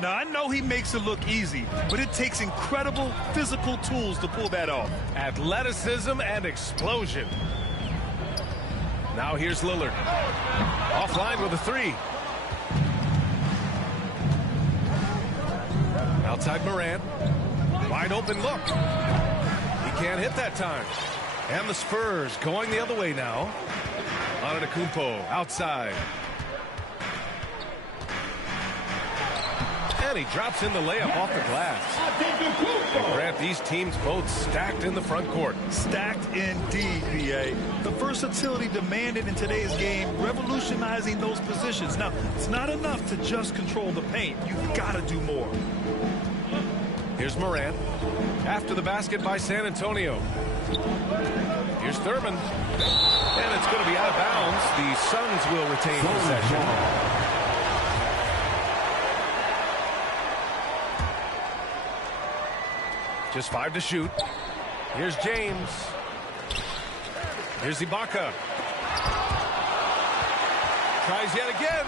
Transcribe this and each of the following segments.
Now, I know he makes it look easy, but it takes incredible physical tools to pull that off. Athleticism and explosion. Now here's Lillard. Offline with a three. Outside Morant. Wide open look. He can't hit that time. And the Spurs going the other way now. Antetokounmpo outside. And he drops in the layup off the glass. And Grant, these teams both stacked in the front court. Stacked indeed, B.A. The versatility demanded in today's game, revolutionizing those positions. Now, it's not enough to just control the paint. You've got to do more. Here's Morant. After the basket by San Antonio. Here's Thurman. And it's going to be out of bounds. The Suns will retain possession. Just 5 to shoot. Here's James. Here's Ibaka. Tries yet again.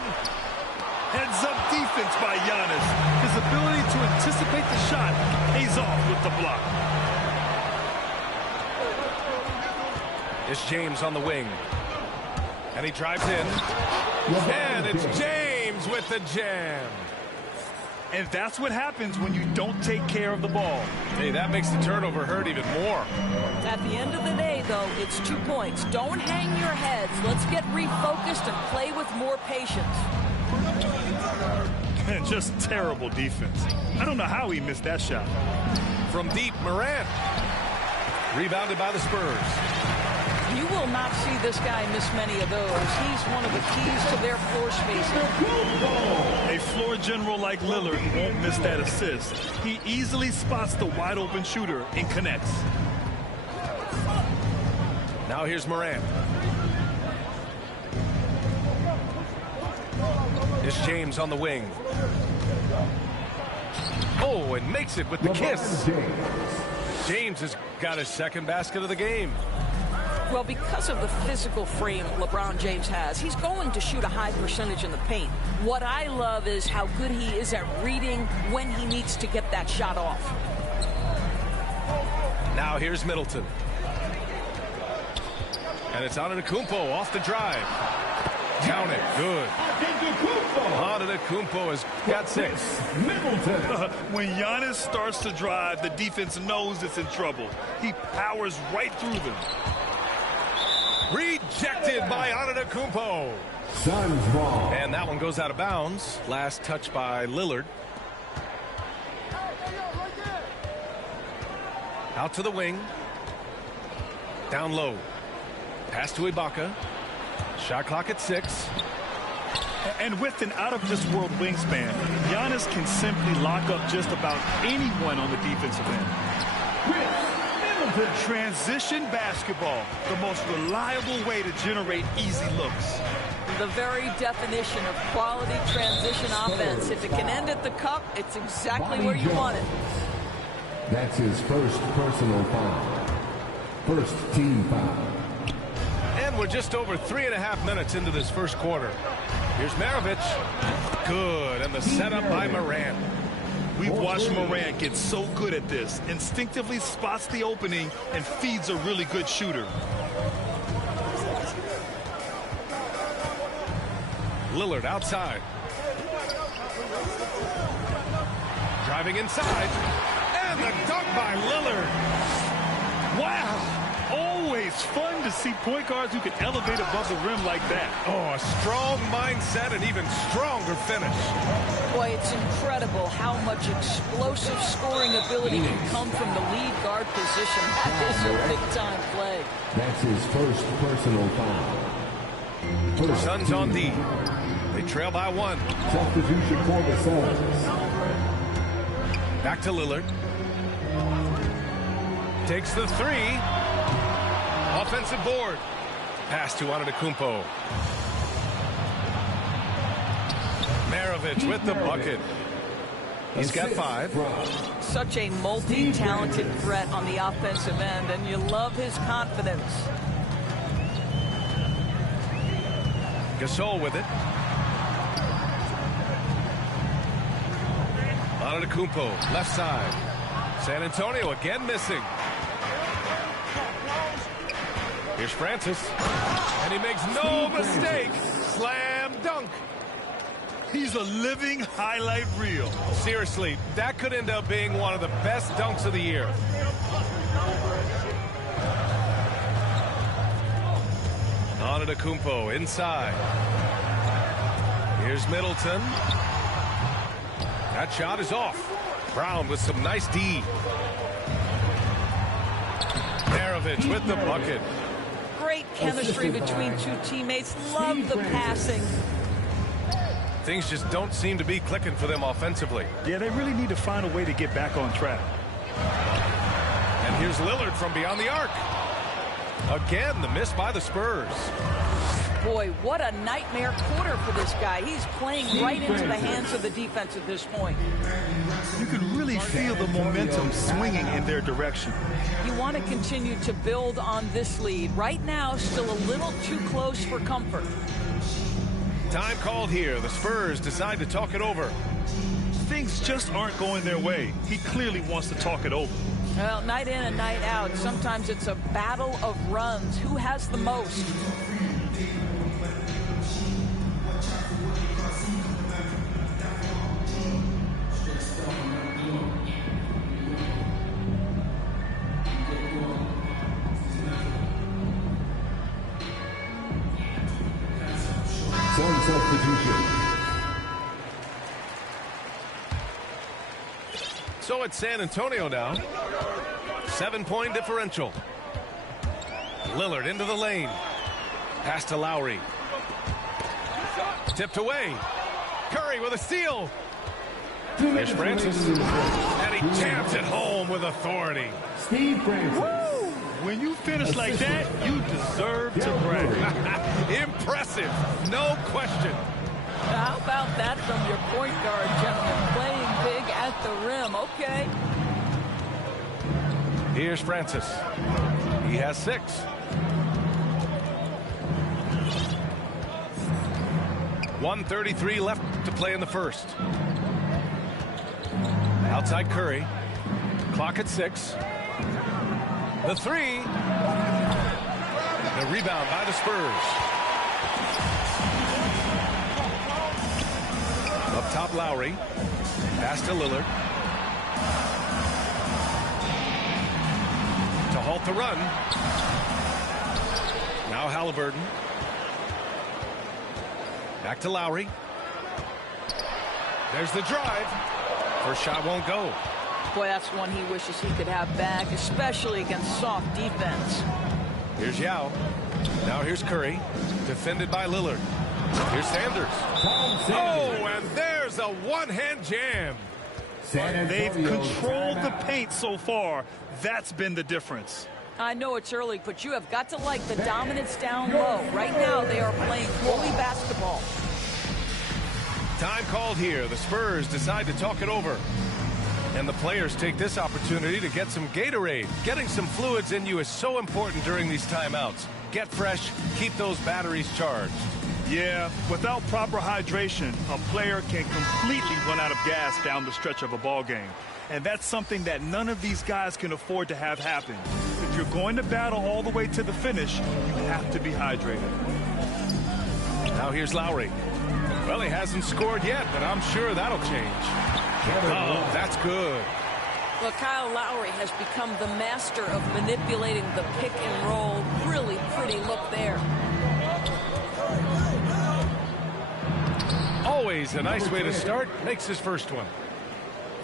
Heads-up defense by Giannis. His ability to anticipate the shot pays off with the block. It's James on the wing. And he drives in. And it's James with the jam. And that's what happens when you don't take care of the ball. Hey, that makes the turnover hurt even more. At the end of the day, though, it's 2 points. Don't hang your heads. Let's get refocused and play with more patience. Just terrible defense. I don't know how he missed that shot. From deep, Morant. Rebounded by the Spurs. You will not see this guy miss many of those. He's one of the keys to their floor spacing. A floor general like Lillard won't miss that assist. He easily spots the wide-open shooter and connects. Now here's Morant. It's James on the wing. Oh, and makes it with the kiss. James has got his second basket of the game. Well, because of the physical frame LeBron James has, he's going to shoot a high percentage in the paint. What I love is how good he is at reading when he needs to get that shot off. Now here's Middleton. And it's Antetokounmpo off the drive. Count it. Good. Antetokounmpo has got 6. Middleton. When Giannis starts to drive, the defense knows it's in trouble. He powers right through them. Rejected by Antetokounmpo. Suns ball. And that one goes out of bounds. Last touch by Lillard. Out to the wing. Down low. Pass to Ibaka. Shot clock at 6. And with an out-of-this-world wingspan, Giannis can simply lock up just about anyone on the defensive end. Transition basketball, the most reliable way to generate easy looks. The very definition of quality transition offense. If it can end at the cup, it's exactly where you want it. That's his first personal foul. First team foul. And we're just over 3.5 minutes into this first quarter. Here's Maravich. Good. And the setup by Morant. We've watched Morant get so good at this. Instinctively spots the opening and feeds a really good shooter. Lillard outside. Driving inside. And the dunk by Lillard. Wow. Always fun to see point guards who can elevate above the rim like that. Oh, a strong mindset and even stronger finish. Boy, it's incredible how much explosive scoring ability can come from the lead guard position. That is a big-time play. That's his first personal foul. Suns on D. They trail by 1. Substitution for the Suns. Back to Lillard. Takes the 3. Offensive board. Pass to Antetokounmpo. Maravich with the bucket. He's got 5. Such a multi-talented threat on the offensive end, and you love his confidence. Gasol with it. Nba2k22, left side. San Antonio again missing. Here's Francis. And he makes no mistake. Slam dunk. He's a living highlight reel. Seriously, that could end up being one of the best dunks of the year. Nba2k22 inside. Here's Middleton. That shot is off. Brown with some nice D. Maravich with the bucket. Great chemistry between two teammates. Love the passing. Things just don't seem to be clicking for them offensively. Yeah, they really need to find a way to get back on track. And here's Lillard from beyond the arc. Again, the miss by the Spurs. Boy, what a nightmare quarter for this guy. He's playing right into the hands of the defense at this point. You can really feel the momentum swinging in their direction. You want to continue to build on this lead. Right now, still a little too close for comfort. Time called here. The Spurs decide to talk it over. Things just aren't going their way. He clearly wants to talk it over. Well, night in and night out, sometimes it's a battle of runs. Who has the most? Substitution. So it's San Antonio now. 7-point differential. Lillard into the lane. Pass to Lowry. Tipped away. Curry with a steal. Here's Francis. And he jams it home with authority. Steve Francis. Woo! When you finish like that, you deserve to brag. Impressive. No question. How about that from your point guard, gentlemen? Playing big at the rim. Okay. Here's Francis. He has 6. .133 left to play in the first. Outside Curry. Clock at 6. The 3. The rebound by the Spurs. Up top, Lowry. Pass to Lillard. To halt the run. Now Halliburton. Back to Lowry. There's the drive. First shot won't go. Boy, that's one he wishes he could have back, especially against soft defense. Here's Yao. Now here's Curry. Defended by Lillard. Here's Sanders. Oh, and there's a one-hand jam. They've controlled the paint so far. That's been the difference. I know it's early, but you have got to like the dominance down low. Right now, they are playing bully basketball. Time called here. The Spurs decide to talk it over. And the players take this opportunity to get some Gatorade. Getting some fluids in you is so important during these timeouts. Get fresh, keep those batteries charged. Yeah, without proper hydration, a player can completely run out of gas down the stretch of a ball game. And that's something that none of these guys can afford to have happen. If you're going to battle all the way to the finish, you have to be hydrated. Now here's Lowry. Well, he hasn't scored yet, but I'm sure that'll change. Oh, that's good. Well, Kyle Lowry has become the master of manipulating the pick and roll. Really pretty look there. Always a nice way to start. Makes his first one.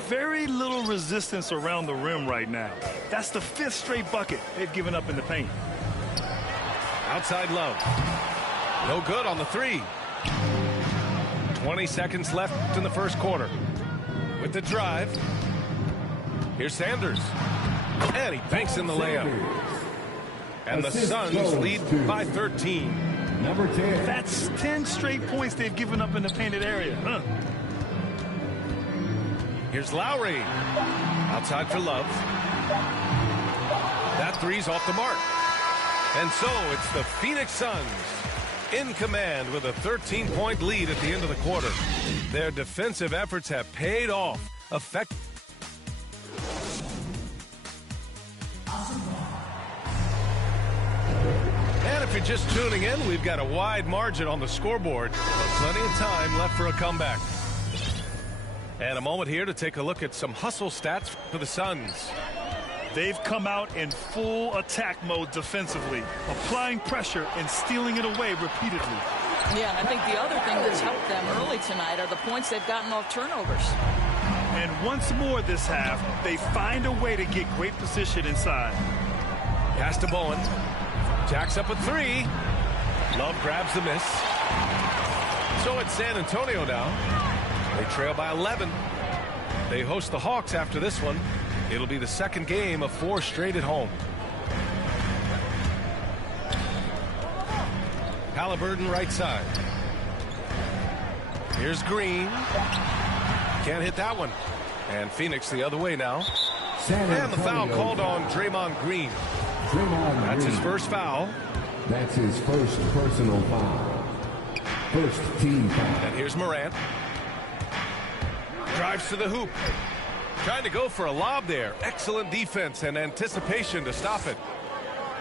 Very little resistance around the rim right now. That's the 5th straight bucket they've given up in the paint. Outside Love. No good on the 3. 20 seconds left in the first quarter. With the drive. Here's Sanders. And he banks in the layup. And the Suns lead by 13. Number 10. That's 10 straight points they've given up in the painted area. Huh? Here's Lowry. Outside for Love. That 3's off the mark. And so it's the Phoenix Suns in command with a 13-point lead at the end of the quarter. Their defensive efforts have paid off. effective. And if you're just tuning in, we've got a wide margin on the scoreboard, but plenty of time left for a comeback. And a moment here to take a look at some hustle stats for the Suns. They've come out in full attack mode defensively, applying pressure and stealing it away repeatedly. Yeah, and I think the other thing that's helped them early tonight are the points they've gotten off turnovers. And once more this half, they find a way to get great position inside. Pass to Bowen. Jacks up a three. Love grabs the miss. So it's San Antonio now. They trail by 11. They host the Hawks after this one. It'll be the second game of 4 straight at home. Halliburton right side. Here's Green. Can't hit that one. And Phoenix the other way now. And the foul called on Draymond Green. That's his first foul. That's his first personal foul. First team foul. And here's Morant. Drives to the hoop. Trying to go for a lob there. Excellent defense and anticipation to stop it.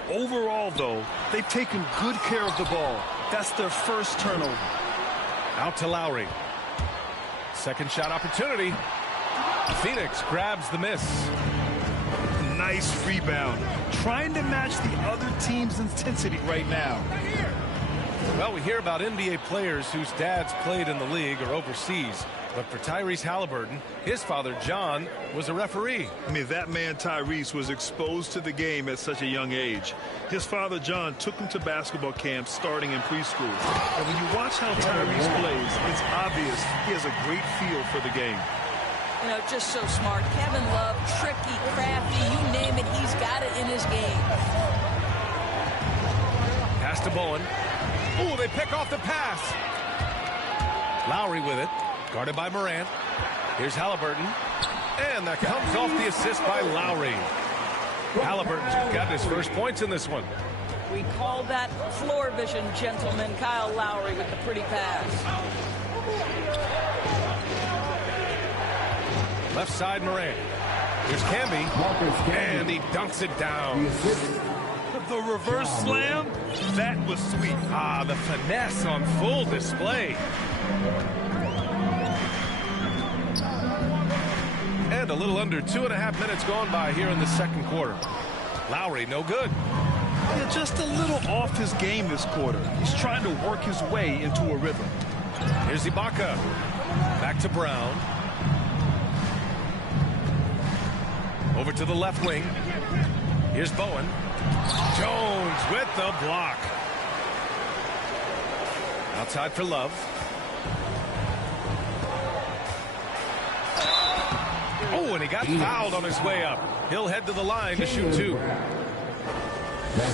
Overall, though, they've taken good care of the ball. That's their first turnover. Out to Lowry. Second shot opportunity. Phoenix grabs the miss. Nice rebound. Trying to match the other team's intensity right now. Well, we hear about NBA players whose dads played in the league or overseas. But for Tyrese Halliburton, his father, John, was a referee. I mean, that man, Tyrese, was exposed to the game at such a young age. His father, John, took him to basketball camps starting in preschool. And when you watch how Tyrese plays, it's obvious he has a great feel for the game. You know, just so smart. Kevin Love, tricky, crafty, you name it, he's got it in his game. Pass to Bowen. Ooh, they pick off the pass. Lowry with it. Guarded by Morant. Here's Halliburton. And that comes off the assist by Lowry. Halliburton's got his first points in this one. We call that floor vision, gentlemen. Kyle Lowry with the pretty pass. Left side, Morant. Here's Camby. And he dunks it down. The reverse slam, that was sweet. Ah, the finesse on full display. And a little under 2.5 minutes gone by here in the second quarter. Lowry, no good. Yeah, just a little off his game this quarter. He's trying to work his way into a rhythm. Here's Ibaka. Back to Brown. Over to the left wing. Here's Bowen. Jones with the block. Outside for Love. Oh, and he got fouled on his way up. He'll head to the line to shoot 2.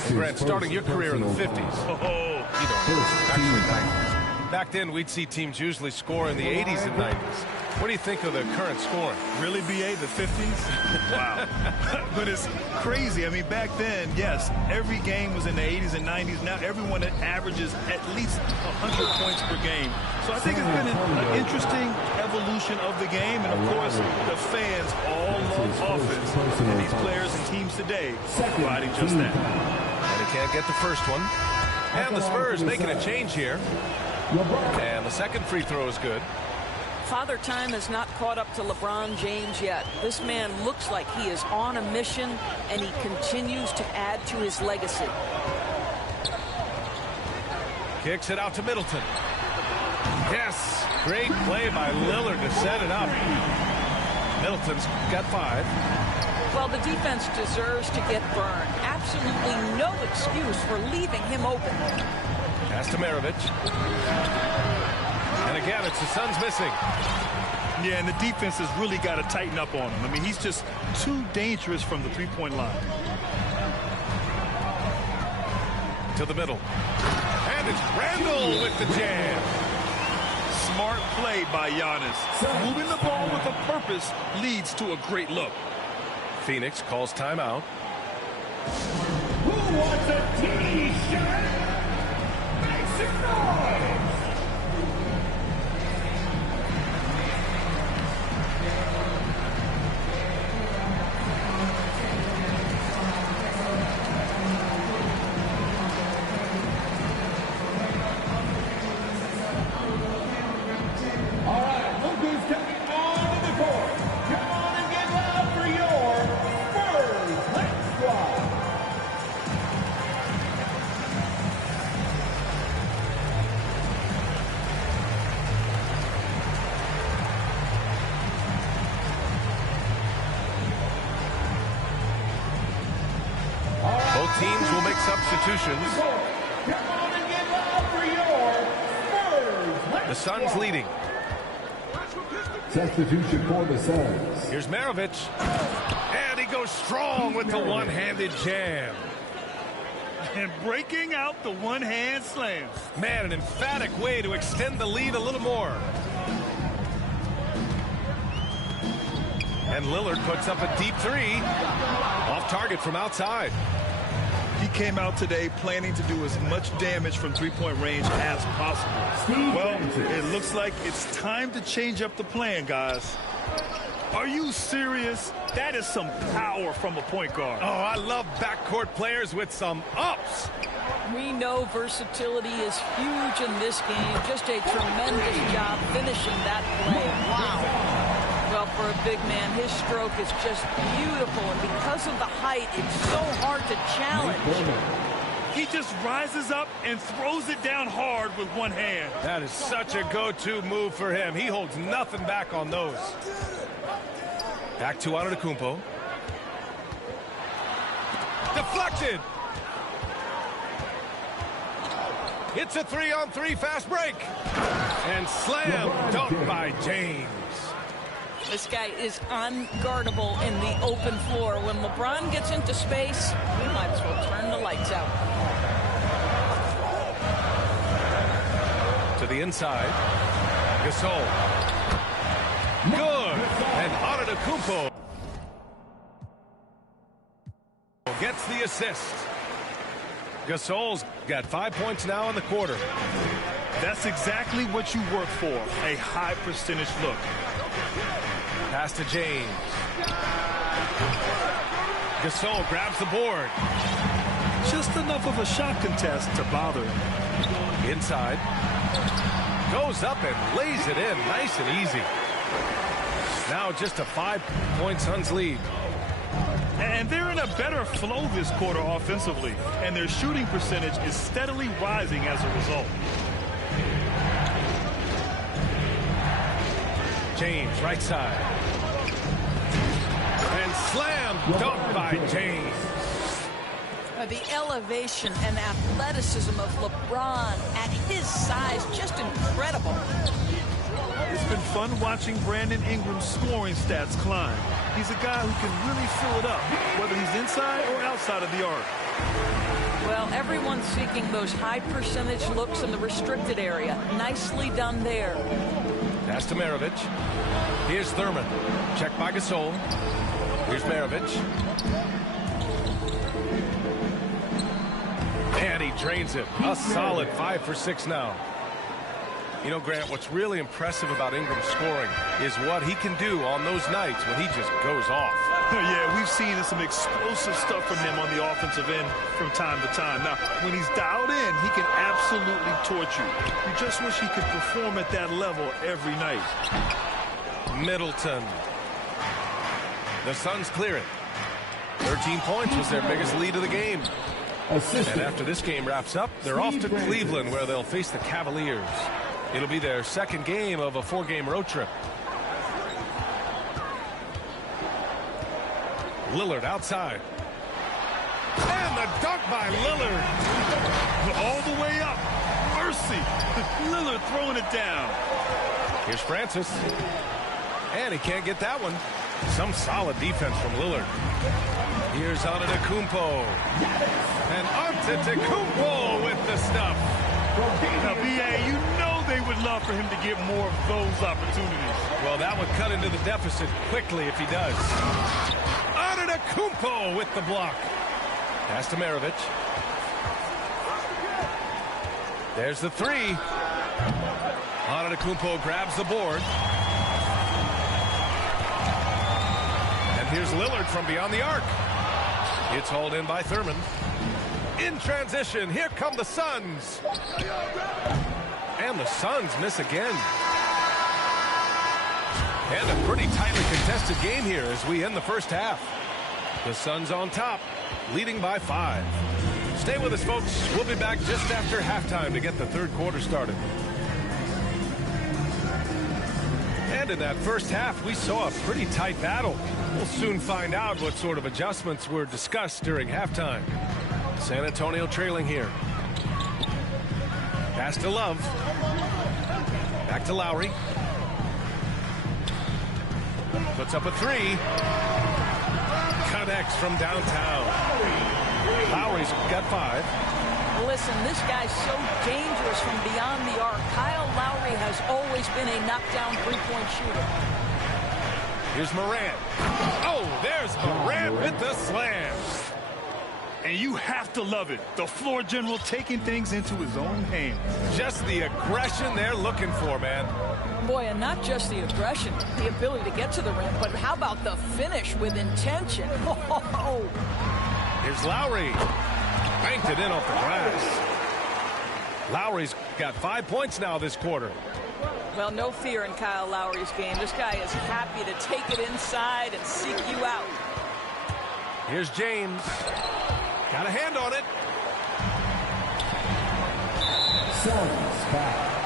Grant, starting your career in the 50s. Oh, Actually, 90s. Back then, we'd see teams usually score in the 80s and 90s. What do you think of the current scoring? really, BA, the 50s? Wow. But it's crazy. I mean, back then, yes, every game was in the 80s and 90s. Now everyone averages at least 100 points per game. So I think it's been an interesting evolution of the game. And, of course, the fans all love offense. And these players and teams today are providing just that. And he can't get the first one. And the Spurs making a change here. And the second free throw is good. Father Time has not caught up to LeBron James yet. This man looks like he is on a mission, and he continues to add to his legacy. Kicks it out to Middleton. Yes, great play by Lillard to set it up. Middleton's got 5. Well, the defense deserves to get burned. Absolutely no excuse for leaving him open. Pass to Maravich. And again, it's the Suns missing. Yeah, and the defense has really got to tighten up on him. I mean, he's just too dangerous from the three-point line. To the middle. And it's Randall with the jam. Smart play by Giannis. Moving the ball with a purpose leads to a great look. Phoenix calls timeout. Who wants a T-shirt? Make some noise! Both teams will make substitutions. The Suns leading. Substitution for the Suns. Here's Maravich. And he goes strong with the one-handed jam. And breaking out the one-hand slam. Man, an emphatic way to extend the lead a little more. And Lillard puts up a deep three. Off target from outside. He came out today planning to do as much damage from three-point range as possible. Well, it looks like it's time to change up the plan, guys. Are you serious? That is some power from a point guard. Oh, I love backcourt players with some ups. We know versatility is huge in this game. Just a tremendous job finishing that play. Wow. Well, for a big man, his stroke is just beautiful. And because of the height, it's so hard to challenge. He just rises up and throws it down hard with one hand. That is such a go-to move for him. He holds nothing back on those. Back to Antetokounmpo. Deflected. It's a 3-on-3 fast break. And slam dunk by James. This guy is unguardable in the open floor. When LeBron gets into space, he might as well turn the lights out. To the inside. Gasol. Good. And Antetokounmpo gets the assist. Gasol's got 5 points now in the quarter. That's exactly what you work for, a high percentage look. Pass to James. Gasol grabs the board. Just enough of a shot contest to bother him. Inside. Goes up and lays it in nice and easy. Now just a 5-point Suns lead. And they're in a better flow this quarter offensively, and their shooting percentage is steadily rising as a result. James, right side. And slam dunk by James. The elevation and athleticism of LeBron at his size, just incredible. It's been fun watching Brandon Ingram's scoring stats climb. He's a guy who can really fill it up, whether he's inside or outside of the arc. Well, everyone's seeking those high percentage looks in the restricted area. Nicely done there. Pass to Maravich. Here's Thurman. Check by Gasol. Here's Maravich. And he drains it. A solid 5 for 6 now. You know, Grant, what's really impressive about Ingram's scoring is what he can do on those nights when he just goes off. Yeah, we've seen some explosive stuff from him on the offensive end from time to time. Now, when he's dialed in, he can absolutely torch you. You just wish he could perform at that level every night. Middleton. The Suns clear it. 13 points was their biggest lead of the game. And after this game wraps up, they're off to Cleveland, where they'll face the Cavaliers. It'll be their second game of a 4-game road trip. Lillard outside. And the dunk by Lillard. All the way up. Mercy. Lillard throwing it down. Here's Francis. And he can't get that one. Some solid defense from Lillard. Here's Antetokounmpo. And Antetokounmpo with the stuff. Now, B.A., you know they would love for him to get more of those opportunities. Well, that would cut into the deficit quickly if he does. Antetokounmpo with the block. Pass to Maravich. There's the three. Antetokounmpo grabs the board. And here's Lillard from beyond the arc. It's hauled in by Thurman. In transition, here come the Suns. And the Suns miss again. And a pretty tightly contested game here as we end the first half. The Suns on top, leading by 5. Stay with us, folks. We'll be back just after halftime to get the third quarter started. And in that first half, we saw a pretty tight battle. We'll soon find out what sort of adjustments were discussed during halftime. San Antonio trailing here. Pass to Love. Back to Lowry. Puts up a three. Connects from downtown. Lowry's got 5. Listen, this guy's so dangerous from beyond the arc. Kyle Lowry has always been a knockdown three-point shooter. Here's Morant. Oh, there's Morant with the slam. And you have to love it. The floor general taking things into his own hands. Just the aggression they're looking for, man. Boy, and not just the aggression, the ability to get to the rim, but how about the finish with intention? Oh. Here's Lowry. Banked it in off the glass. Lowry's got 5 points now this quarter. Well, no fear in Kyle Lowry's game. This guy is happy to take it inside and seek you out. Here's James. Got a hand on it. Suns foul.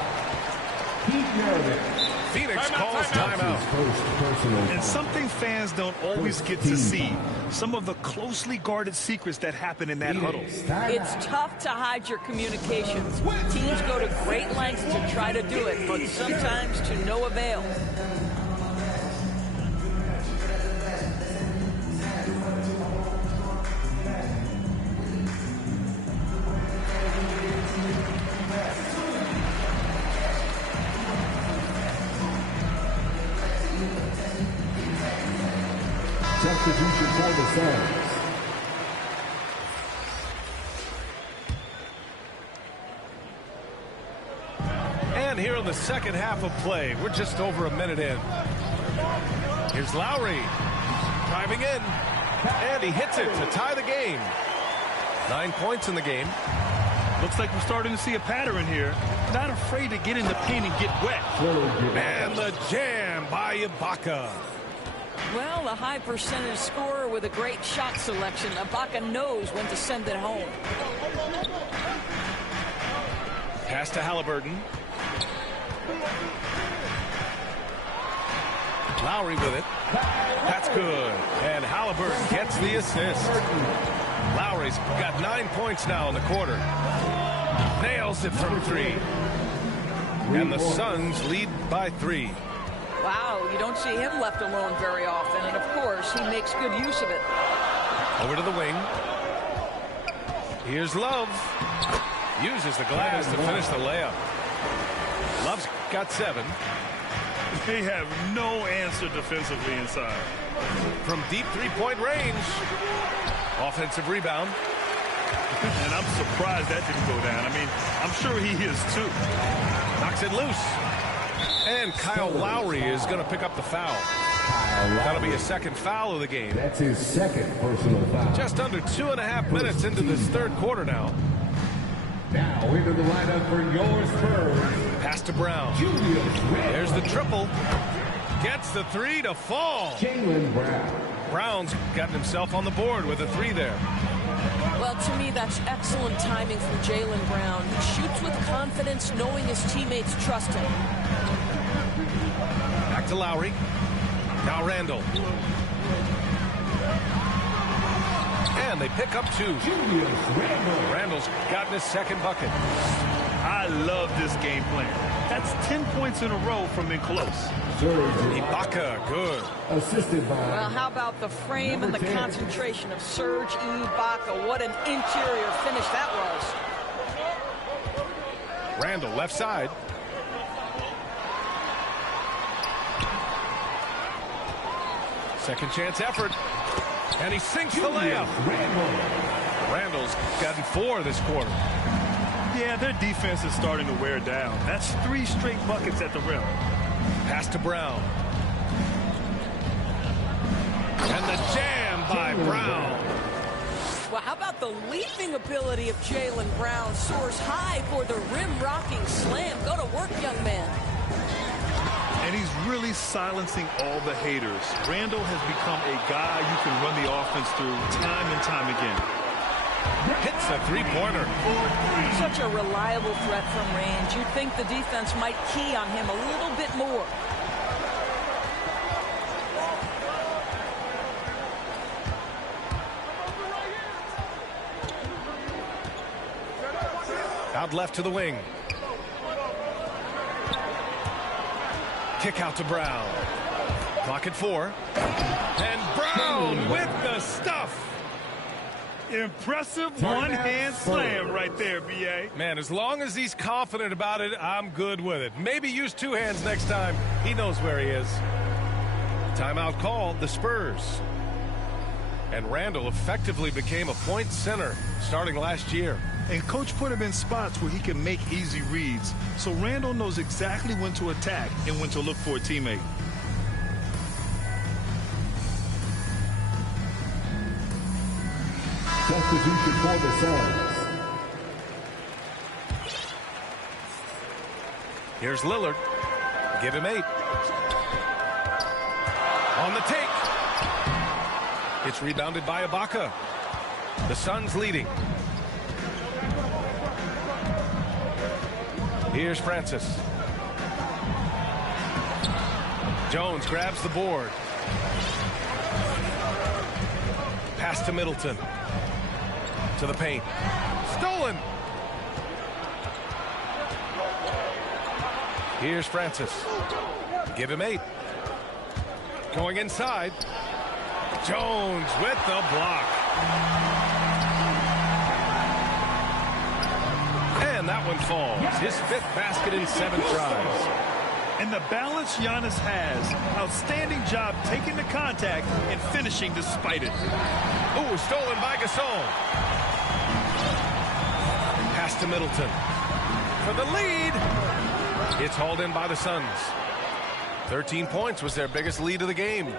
Keep nervous. Phoenix calls timeout. And something fans don't always get to see, some of the closely guarded secrets that happen in that huddle. It's tough to hide your communications. Teams go to great lengths to try to do it, but sometimes to no avail. Substitution for the Suns. And here in the second half of play, we're just over a minute in. Here's Lowry. Driving in. And he hits it to tie the game. 9 points in the game. Looks like we're starting to see a pattern here. Not afraid to get in the paint and get wet. And the jam by Ibaka. Well, a high percentage scorer with a great shot selection. Ibaka knows when to send it home. Pass to Halliburton. Lowry with it. That's good. And Halliburton gets the assist. Lowry's got 9 points now in the quarter. Nails it from 3. And the Suns lead by 3. Wow, you don't see him left alone very often, and of course, he makes good use of it. Over to the wing. Here's Love. Uses the glass to finish the layup. Love's got 7. They have no answer defensively inside. From deep three-point range. Offensive rebound. And I'm surprised that didn't go down. I mean, I'm sure he is too. Knocks it loose. And Kyle Lowry is going to pick up the foul. That'll be his second foul of the game. That's his second personal foul. Just under 2.5 minutes into this third quarter now. Now into the lineup for your Spurs. Pass to Brown. There's the triple. Gets the 3 to fall. Jaylen Brown. Brown's gotten himself on the board with a 3 there. Well, to me, that's excellent timing from Jaylen Brown. He shoots with confidence, knowing his teammates trust him. Back to Lowry. Now Randall. And they pick up 2. Randall's gotten his second bucket. I love this game plan. That's 10 points in a row from in close. Ibaka, good. Assisted by. Well, how about the frame and the concentration of Serge Ibaka? What an interior finish that was. Randall, left side. Second chance effort. And he sinks the layup. Randall's gotten 4 this quarter. Yeah, their defense is starting to wear down. That's 3 straight buckets at the rim. Pass to Brown. And the jam by Brown. Well, how about the leaping ability of Jaylen Brown? Soars high for the rim-rocking slam. Go to work, young man. And he's really silencing all the haters. Randall has become a guy you can run the offense through time and time again. Hits a 3-pointer. Such a reliable threat from range. You'd think the defense might key on him a little bit more. Out left to the wing. Kick out to Brown. Clock at 4. And Brown with the stuff. Impressive one-hand slam right there, B.A. Man, as long as he's confident about it, I'm good with it. Maybe use 2 hands next time. He knows where he is. Timeout called, the Spurs. And Randall effectively became a point center starting last year. And coach put him in spots where he can make easy reads. So Randall knows exactly when to attack and when to look for a teammate. Substitution for the Suns. Here's Lillard. Give him 8. On the take. It's rebounded by Ibaka. The Suns leading. Here's Francis. Jones grabs the board. Pass to Middleton. To the paint. Stolen. Here's Francis. Give him 8. Going inside. Jones with the block. And that one falls. His 5th basket in 7 tries. And the balance Giannis has. Outstanding job taking the contact and finishing despite it. Ooh, stolen by Gasol. Pass to Middleton. For the lead. It's hauled in by the Suns. 13 points was their biggest lead of the game.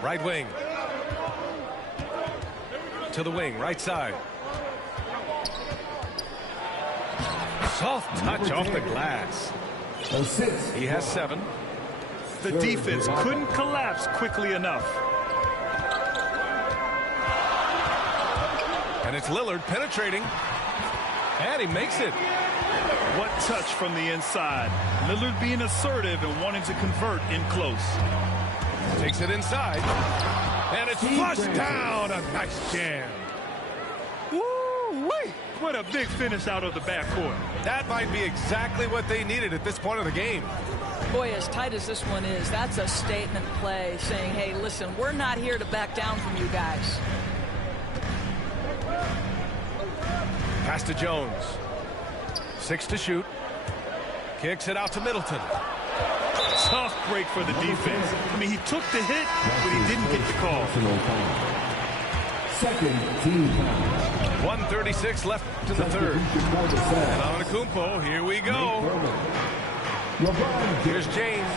Right wing. To the wing, right side. Soft touch off the glass. He has 7. The defense couldn't collapse quickly enough. And it's Lillard penetrating. And he makes it. What touch from the inside. Lillard being assertive and wanting to convert in close. Takes it inside. And it's flushed down. A nice jam. Woo-wee! What a big finish out of the backcourt. That might be exactly what they needed at this point of the game. Boy, as tight as this one is, that's a statement play saying, hey, listen, we're not here to back down from you guys. Pass to Jones. 6 to shoot. Kicks it out to Middleton. Tough break for the defense. I mean, he took the hit, but he didn't get the call. Second team foul. 1:36 left in the 3rd. And on Antetokounmpo, here we go. Here's James.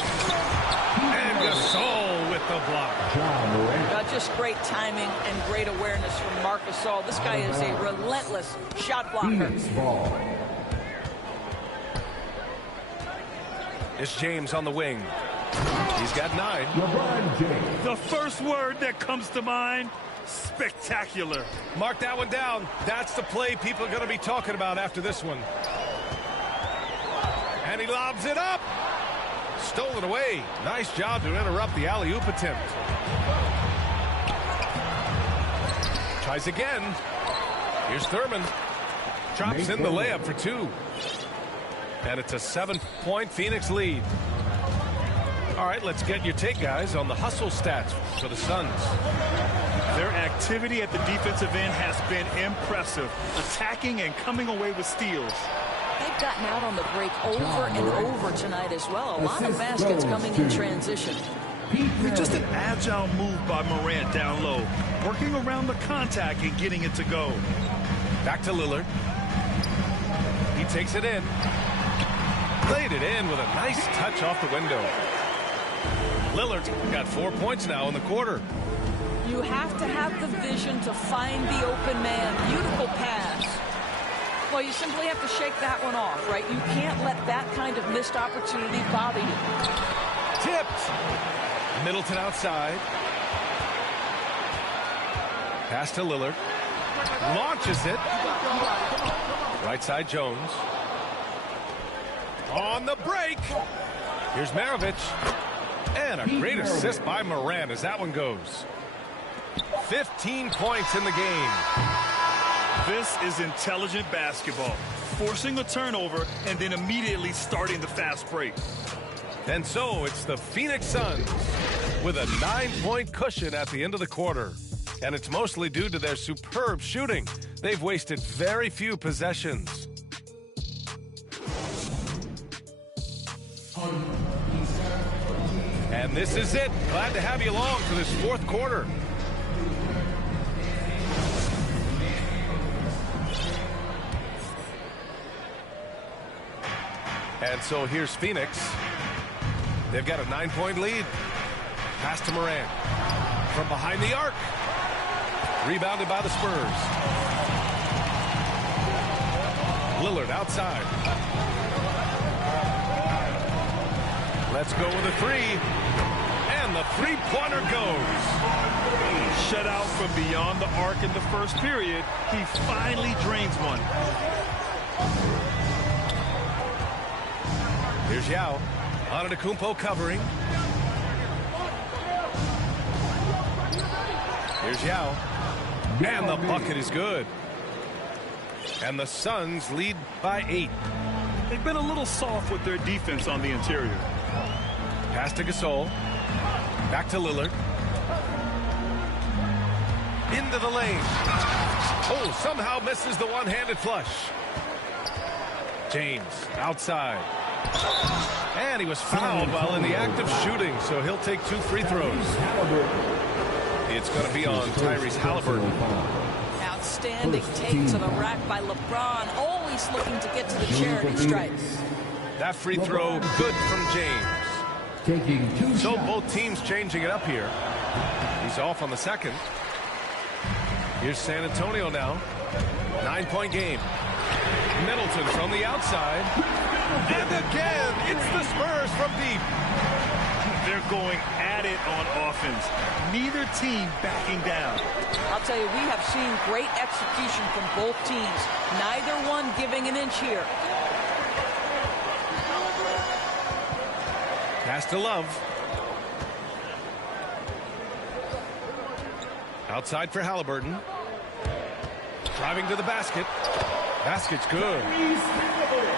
And Gasol with the block. Just great timing and great awareness from Marc Gasol. This guy is a relentless shot blocker. It's James on the wing. He's got 9. The first word that comes to mind, spectacular. Mark that one down. That's the play people are going to be talking about after this one. And he lobs it up. Stolen away. Nice job to interrupt the alley-oop attempt. Tries again. Here's Thurman. Drops in the layup for 2. And it's a 7-point Phoenix lead. All right, let's get your take, guys, on the hustle stats for the Suns. Their activity at the defensive end has been impressive, attacking and coming away with steals. They've gotten out on the break over and over tonight as well. A lot of baskets coming in transition. Just an agile move by Morant down low, working around the contact and getting it to go. Back to Lillard. He takes it in. Played it in with a nice touch off the window. Lillard's got 4 points now in the quarter. You have to have the vision to find the open man. Beautiful pass. Well, you simply have to shake that one off, right? You can't let that kind of missed opportunity bother you. Tipped. Middleton outside. Pass to Lillard. Launches it. Right side Jones. On the break. Here's Maravich. And a great assist by Morant as that one goes. 15 points in the game. This is intelligent basketball. Forcing a turnover and then immediately starting the fast break. And so it's the Phoenix Suns with a 9-point cushion at the end of the quarter. And it's mostly due to their superb shooting. They've wasted very few possessions. And this is it. Glad to have you along for this fourth quarter. And so here's Phoenix. They've got a 9-point lead. Pass to Morant. From behind the arc. Rebounded by the Spurs. Lillard outside. Let's go with a three. And the three-pointer goes. Shut out from beyond the arc in the first period. He finally drains one. Here's Yao. Antetokounmpo covering. Here's Yao. And the bucket is good. And the Suns lead by 8. They've been a little soft with their defense on the interior. Pass to Gasol. Back to Lillard. Into the lane. Oh, somehow misses the one-handed flush. James outside. And he was fouled while in the act of shooting, so he'll take 2 free throws. It's going to be on Tyrese Halliburton. Outstanding take to the rack by LeBron, always looking to get to the charity stripes. That free throw good from James. Taking 2 So shots. both teams changing it up here. He's off on the second. Here's San Antonio now. 9-point game. Middleton from the outside. And again, it's the Spurs from deep. They're going at it on offense. Neither team backing down. I'll tell you, we have seen great execution from both teams. Neither one giving an inch here. Pass to Love. Outside for Halliburton. Driving to the basket. Basket's good.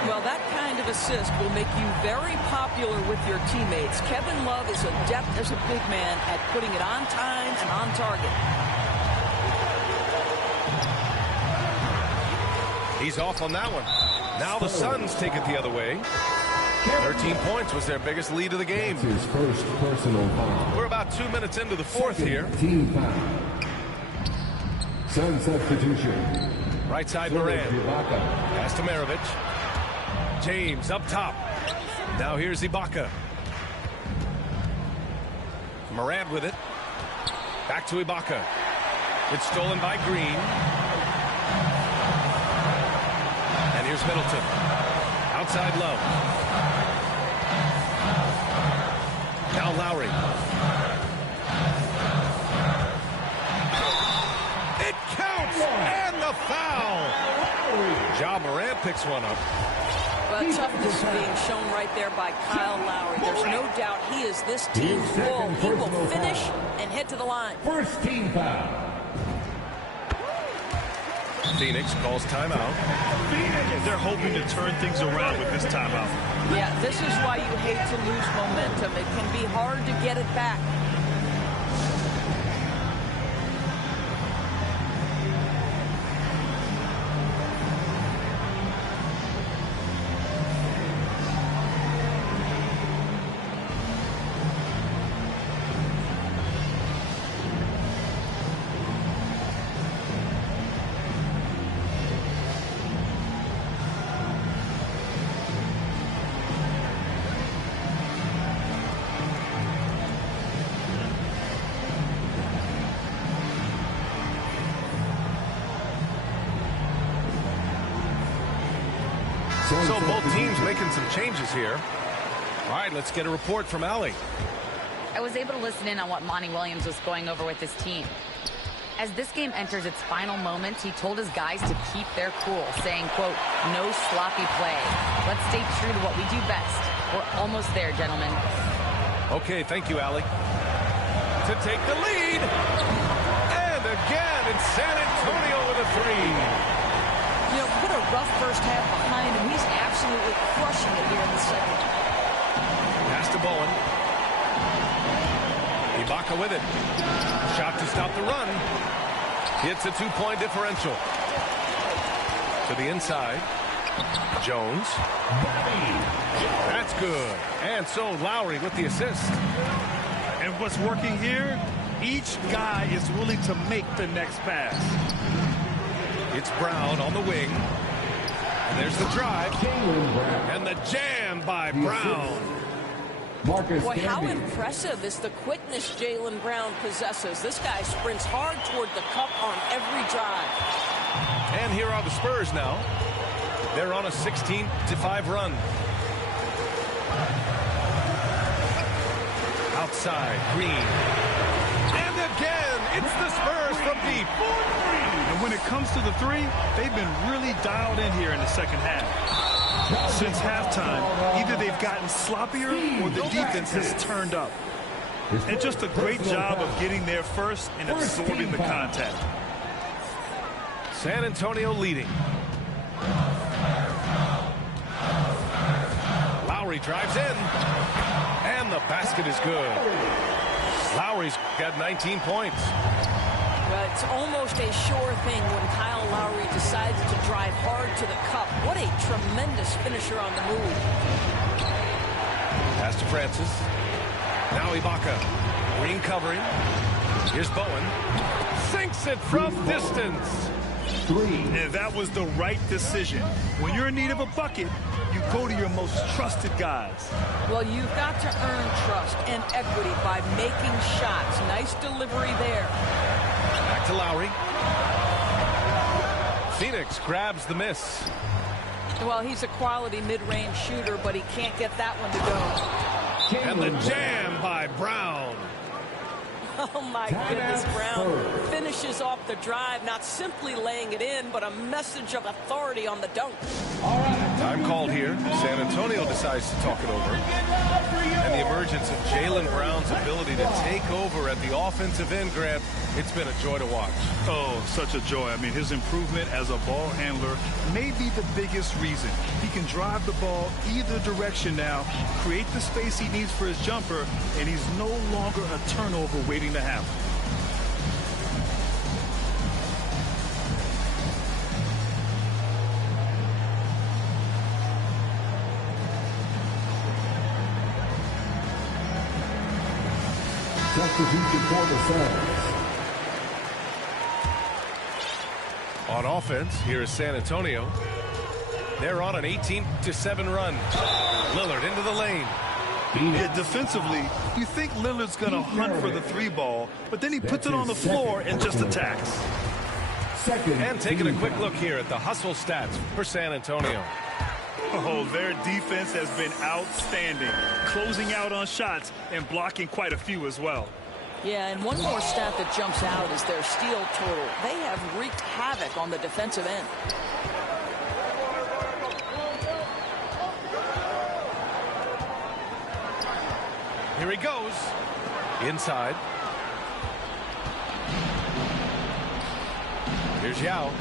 Well, that kind of assist will make you very popular with your teammates. Kevin Love is adept as a big man at putting it on time and on target. He's off on that one. Now the Suns take it the other way. 13 points was their biggest lead of the game. His first personal foul. We're about 2 minutes into the fourth here. Team foul. Sun substitution. Right side Morant. Ibaka. Pass to Maravich. James up top. Now here's Ibaka. Morant with it. Back to Ibaka. It's stolen by Green. And here's Middleton. Outside Love. Now Lowry. It counts! And the foul! Ja Morant picks one up. But toughness being shown right there by Kyle Lowry. There's no doubt he is this team's bull. He will finish and head to the line. First team foul. Phoenix calls timeout. They're hoping to turn things around with this timeout. Yeah, this is why you hate to lose momentum. It can be hard to get it back. So both teams making some changes here. All right, let's get a report from Allie. I was able to listen in on what Monty Williams was going over with his team. As this game enters its final moments, he told his guys to keep their cool, saying, quote, no sloppy play. Let's stay true to what we do best. We're almost there, gentlemen. Okay, thank you, Allie. To take the lead. And again, it's San Antonio with a three. You know, put a rough first half behind him. He's absolutely crushing it here in the second. Pass to Bowen. Ibaka with it. Shot to stop the run. Hits a 2-point differential. To the inside. Jones. That's good. And so Lowry with the assist. And what's working here, each guy is willing to make the next pass. It's Brown on the wing. And there's the drive. And the jam by Brown. Boy, how impressive is the quickness Jaylen Brown possesses. This guy sprints hard toward the cup on every drive. And here are the Spurs now. They're on a 16-5 run. Outside, Green. And again, it's the Spurs from deep. And when it comes to the three, they've been really dialed in here in the second half. Since halftime, either they've gotten sloppier or the defense has turned up. And just a great job of getting there first and absorbing the contact. San Antonio leading. Lowry drives in. And the basket is good. Lowry's got 19 points. Well, it's almost a sure thing when Kyle Lowry decides to drive hard to the cup. What a tremendous finisher on the move. Pass to Francis. Now Ibaka. Green covering. Here's Bowen. Sinks it from distance. And that was the right decision. When you're in need of a bucket, you go to your most trusted guys. Well, you've got to earn trust and equity by making shots. Nice delivery there. Back to Lowry. Phoenix grabs the miss. Well, he's a quality mid-range shooter, but he can't get that one to go. And the jam by Brown. Oh, my goodness, Brown finishes off the drive, not simply laying it in, but a message of authority on the dunk. Time called here. San Antonio decides to talk it over. And the emergence of Jaylen Brown's ability to take over at the offensive end, Grant, it's been a joy to watch. Oh, such a joy. I mean, his improvement as a ball handler may be the biggest reason. He can drive the ball either direction now, create the space he needs for his jumper, and he's no longer a turnover waiting to happen. Substitution for the Suns. On offense, here is San Antonio. They're on an 18-7 run. Lillard into the lane. Yeah, defensively, you think Lillard's going to hunt for the three ball, but then he puts it on the floor and just attacks. And taking a quick look here at the hustle stats for San Antonio. Oh, their defense has been outstanding, closing out on shots and blocking quite a few as well. Yeah, and one more stat that jumps out is their steal total. They have wreaked havoc on the defensive end. Here he goes. Inside. Here's Yao.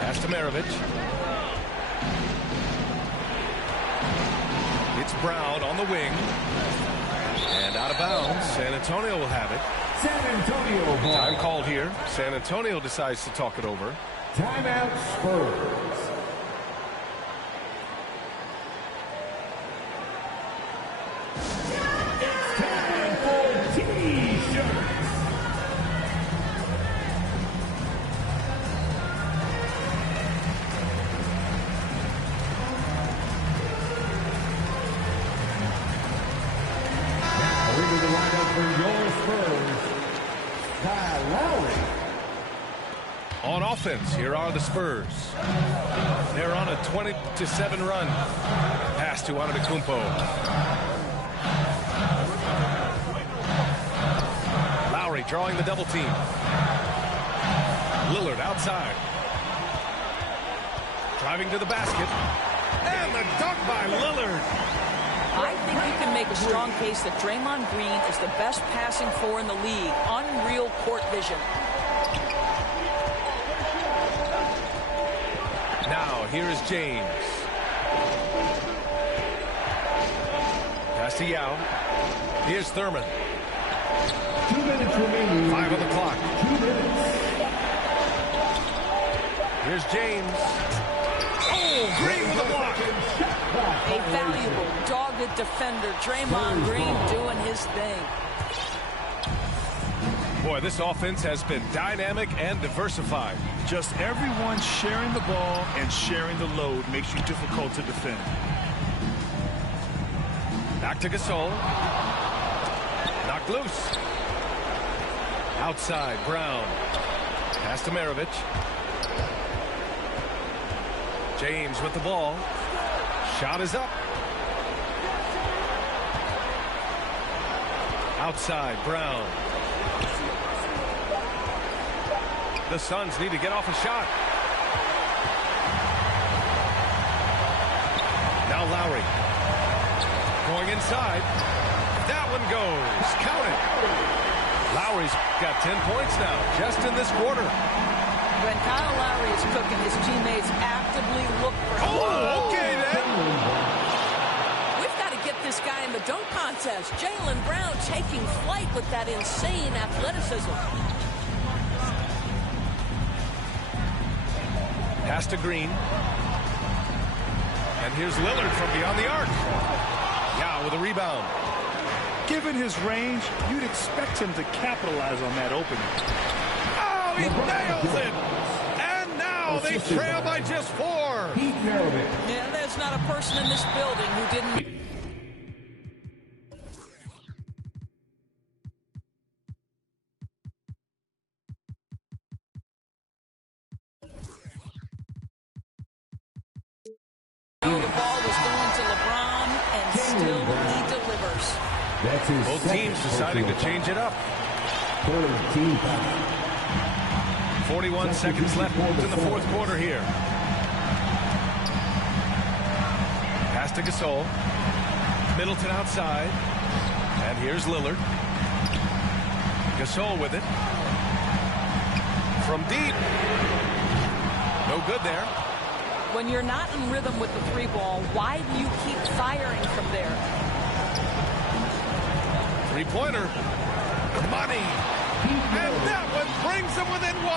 Pass to Maravich. It's Brown on the wing. And out of bounds. San Antonio will have it. San Antonio ball. Time called here. San Antonio decides to talk it over. Timeout Spurs. It's time for T-shirts. Into the lineup for your Spurs, Kyle Lowry. On offense, here are the Spurs. They're on a 20-7 run. Pass to Antetokounmpo. Lowry drawing the double team. Lillard outside. Driving to the basket. And the dunk by Lillard. I think you can make a strong case that Draymond Green is the best passing four in the league. Unreal court vision. here is James. Pass to Yao. Here's Thurman. 2 minutes remaining. 5 on the clock. 2 minutes. Here's James. Oh, Green with a block. A valuable, dogged defender. Draymond Green doing his thing. Boy, this offense has been dynamic and diversified. Just everyone sharing the ball and sharing the load makes you difficult to defend. Back to Gasol. Knocked loose. Outside, Brown. Pass to Maravich. James with the ball. Shot is up. Outside, Brown. The Suns need to get off a shot. Now Lowry. Going inside. That one goes. Count it. Lowry's got 10 points now, just in this quarter. When Kyle Lowry is cooking, his teammates actively look for him. Oh, okay then. We've got to get this guy in the dunk contest. Jaylen Brown taking flight with that insane athleticism. Pass to Green. And here's Lillard from beyond the arc. Yao with a rebound. Given his range, you'd expect him to capitalize on that opening. Oh, he nails it! And now they trail by just 4. Pete Maravich. Yeah, there's not a person in this building who didn't... The ball was going to LeBron, and still he delivers. That's his Both teams deciding to change it up. Third team foul. 41 seconds left in the fourth quarter here. Pass to Gasol. Middleton outside. And here's Lillard. Gasol with it. From deep. No good there. When you're not in rhythm with the three ball, why do you keep firing from there? Three-pointer. Money. And that one brings them within 1.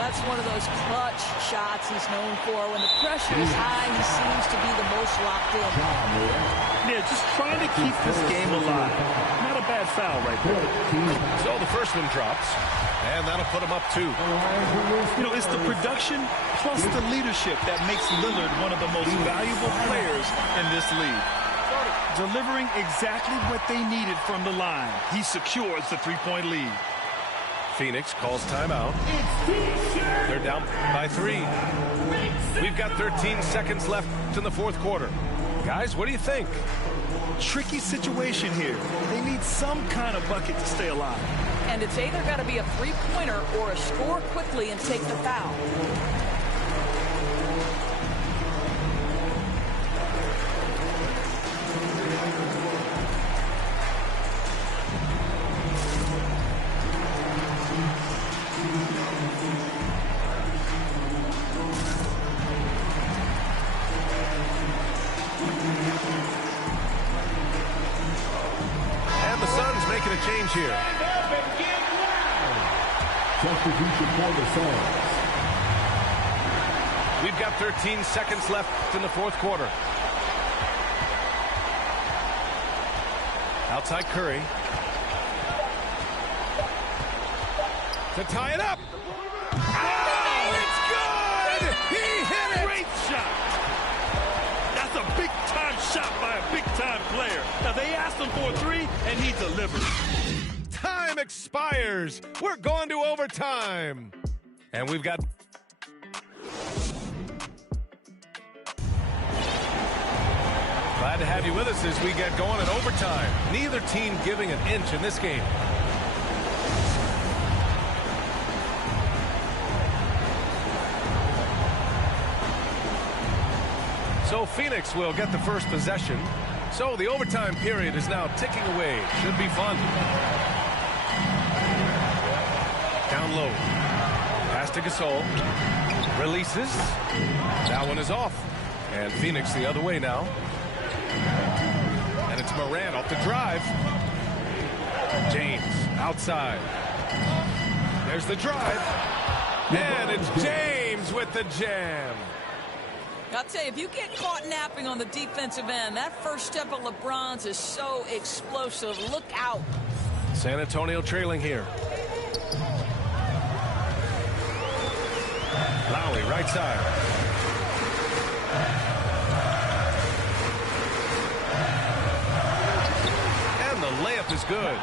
That's one of those clutch shots he's known for. When the pressure is high, he seems to be the most locked in. Yeah, just trying to keep this game alive. Not a bad foul right there. So the first one drops. And that'll put him up 2. You know, it's the production plus the leadership that makes Lillard one of the most valuable players in this league. Delivering exactly what they needed from the line. He secures the three-point lead. Phoenix calls timeout. They're down by 3. We've got 13 seconds left in the fourth quarter. Guys, what do you think? Tricky situation here. They need some kind of bucket to stay alive. And it's either got to be a three-pointer or a score quickly and take the foul. And the Suns making a change here. Substitution for the Suns. We've got 13 seconds left in the fourth quarter. Outside Curry. To tie it up. Oh, it's good! He hit it! Great shot. That's a big-time shot by a big-time player. Now, they asked him for a 3, and he delivered. Time expires. We're going to overtime. And we've got... Glad to have you with us as we get going in overtime. Neither team giving an inch in this game. So Phoenix will get the first possession. So the overtime period is now ticking away. Should be fun. Down low. Pass to Gasol. Releases. That one is off. And Phoenix the other way now. And it's Morant off the drive. James outside. There's the drive. And it's James with the jam. I'll tell you, if you get caught napping on the defensive end, that first step of LeBron's is so explosive. Look out. San Antonio trailing here. Lowry, right side. And the layup is good.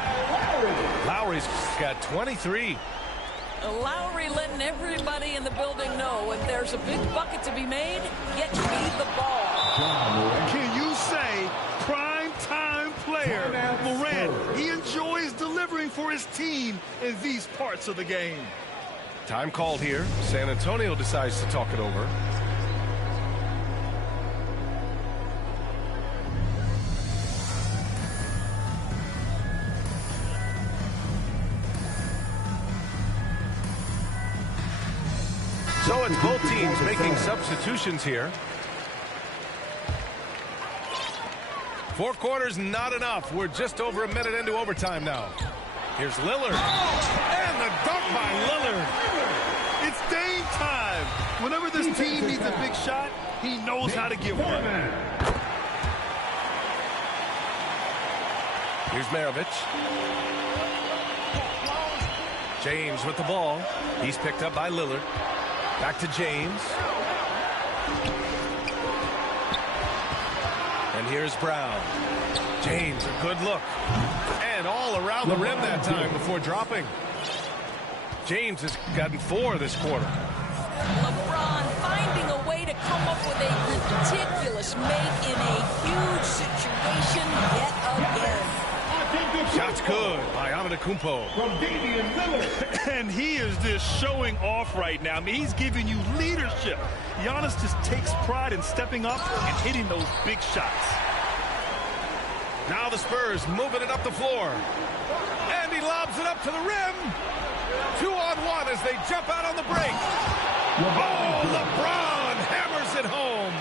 Lowry's got 23. Lowry letting everybody in the building know if there's a big bucket to be made, get me the ball. Can you say prime time player Morant? He enjoys delivering for his team in these parts of the game. Time called here. San Antonio decides to talk it over. So it's both teams making substitutions here. 4 quarters, not enough. We're just over a minute into overtime now. Here's Lillard. And the dunk by Lillard. It's Dame time. Whenever this team needs a big shot, he knows how to get one. Here's Maravich. James with the ball. He's picked up by Lillard. Back to James. And here's Brown. James, a good look. And all around the rim that time before dropping. James has gotten 4 this quarter. LeBron finding a way to come up with a ridiculous make in a huge situation yet again. Shot's good by Nba2k22. And he is just showing off right now. I mean, he's giving you leadership. Giannis just takes pride in stepping up and hitting those big shots. Now the Spurs moving it up the floor. And he lobs it up to the rim. 2-on-1 as they jump out on the break. Oh, LeBron hammers it home.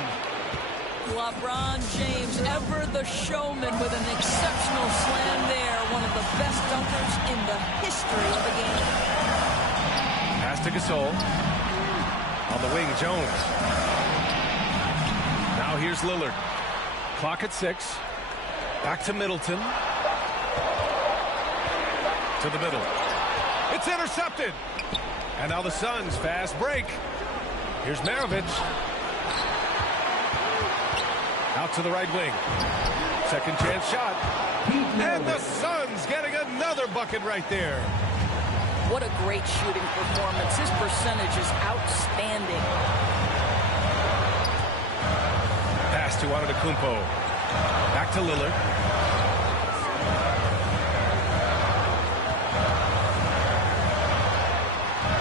LeBron James, ever the showman with an exceptional slam there. One of the best dunkers in the history of the game. Pass to Gasol. On the wing, Jones. Now here's Lillard. Clock at 6. Back to Middleton. To the middle. It's intercepted. And now the Suns fast break. Here's Maravich. Out to the right wing. Second chance shot. And the Suns getting another bucket right there. What a great shooting performance. His percentage is outstanding. Pass to Nba2k22. Back to Lillard.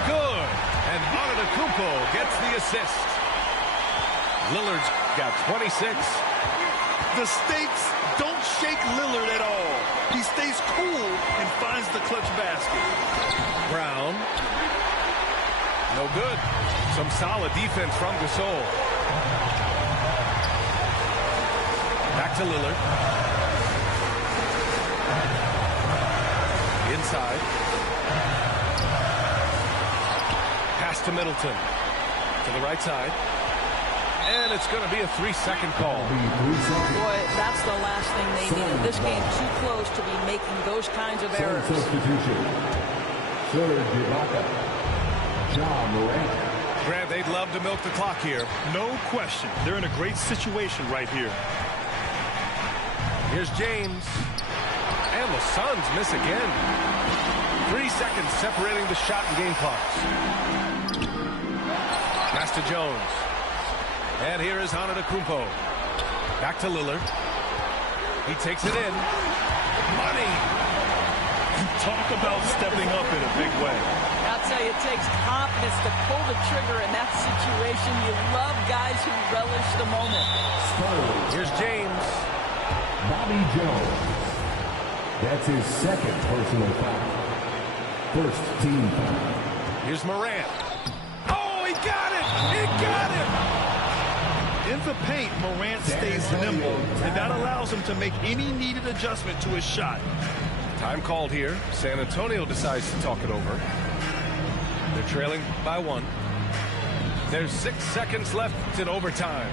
Good. And Nba2k22 gets the assist. Lillard's got 26. The stakes don't shake Lillard at all. He stays cool and finds the clutch basket. Brown. No good. Some solid defense from Gasol. Back to Lillard. Inside. Pass to Middleton. To the right side. And it's going to be a 3-second call. Boy, that's the last thing they needed. This game too close to be making those kinds of errors. Grant, they'd love to milk the clock here. No question. They're in a great situation right here. Here's James. And the Suns miss again. 3 seconds separating the shot and game clocks. Pass to Jones. And here is Nba2k22. Back to Lillard. He takes it in. Money. Talk about stepping up in a big way. I'll tell you, it takes confidence to pull the trigger in that situation. You love guys who relish the moment. Here's James. Bobby Jones. That's his second personal foul. First team foul. Here's Morant. Oh, he got it! He got it! In the paint, Morant stays nimble, and that allows him to make any needed adjustment to his shot. Time called here. San Antonio decides to talk it over. They're trailing by 1. There's 6 seconds left in overtime.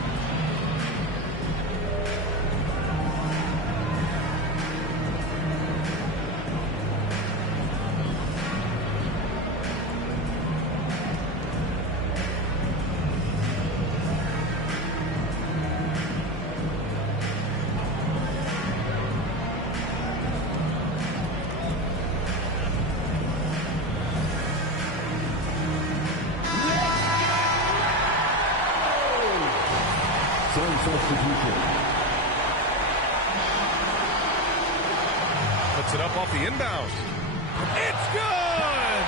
Substitution. Puts it up off the inbound. It's good!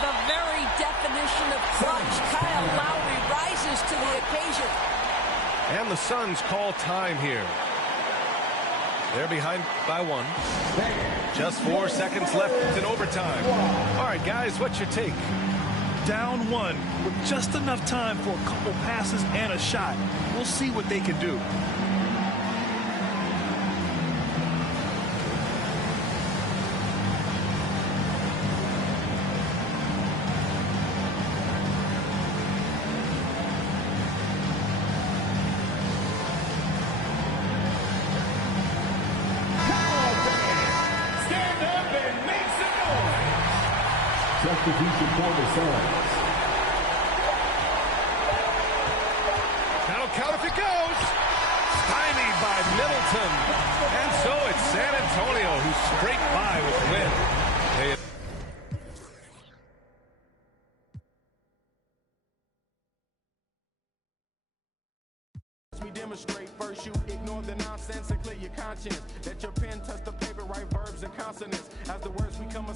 The very definition of clutch. Kyle Lowry rises to the occasion. And the Suns call time here. They're behind by 1. Just 4 seconds left in overtime. All right, guys, what's your take? Down 1 with just enough time for a couple passes and a shot. We'll see what they can do. Stand up and make some noise. Substitution for the Suns. That'll count if it goes. Stymied by Middleton. And so it's San Antonio who scraped by with the win. We demonstrate first you ignore the nonsense and clear your conscience. Let your pen touch the paper, write verbs and consonants. As the words become a